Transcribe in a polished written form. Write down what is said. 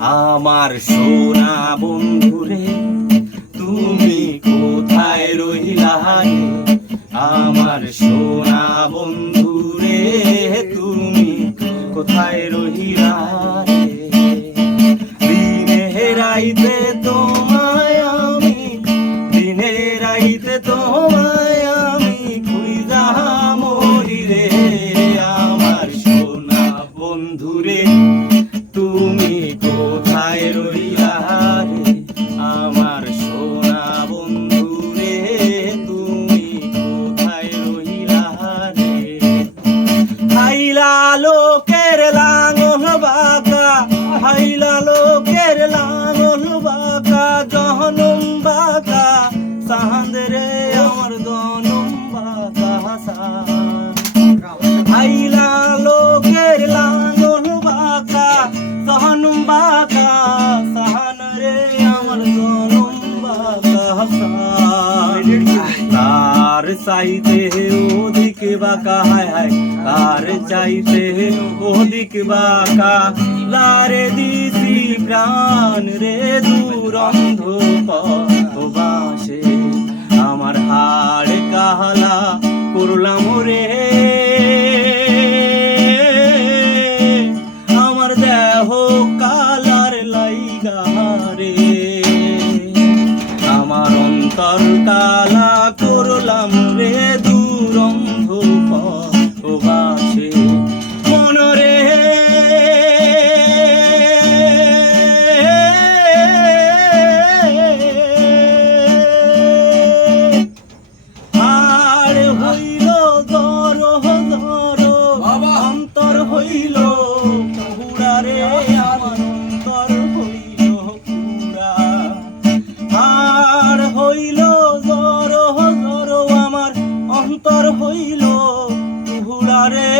আমার সোনা বন্ধুরে তুমি কোথায় রহিলা রে? আমার সোনা বন্ধুরে তুমি কোথায় রহিলা রে? দিনে রাইতে তোমায় আমি, দিনে রাইতে তোমায় আমি খুঁজা মরি রে। আমার সোনা বন্ধুরে তুমি কোথায় রহিলা রে? আমার সোনা বন্ধুরে তুমি কোথায় রহিলা রে? হাইলা লোকের লাঙল বাঁকা, হাইলা লোকের লাঙল বাঁকা, জহনম বাঁকা সাঁদ রে আমার জনম বাঁকা সাঁদ। হাইলা লোকের লাঙল বাঁকা, জহনম বাঁকা সাহান রে আমার জনম বাঁকা সাঁদ। তার চাইতে ওদিক বাঁকা, হায় হায় তার চাইতে ওদিক বাঁকা, লারে দিছি প্রাণ রে দুরন্ধ পথবাসে। আমার হাড় কাহালা করলাম রে, আমার দেহ কালার লাইগা রে। আমার অন্তর কালা করলাম রে দুরন্ধ পথবাসে। মনরে হাড় হইল জড় জড়, অন্তর হইল পুরা রে, আমার অন্তর হইল পুরা। হাড় হইল জড় জড়, আমার অন্তর হইল পুরা রে।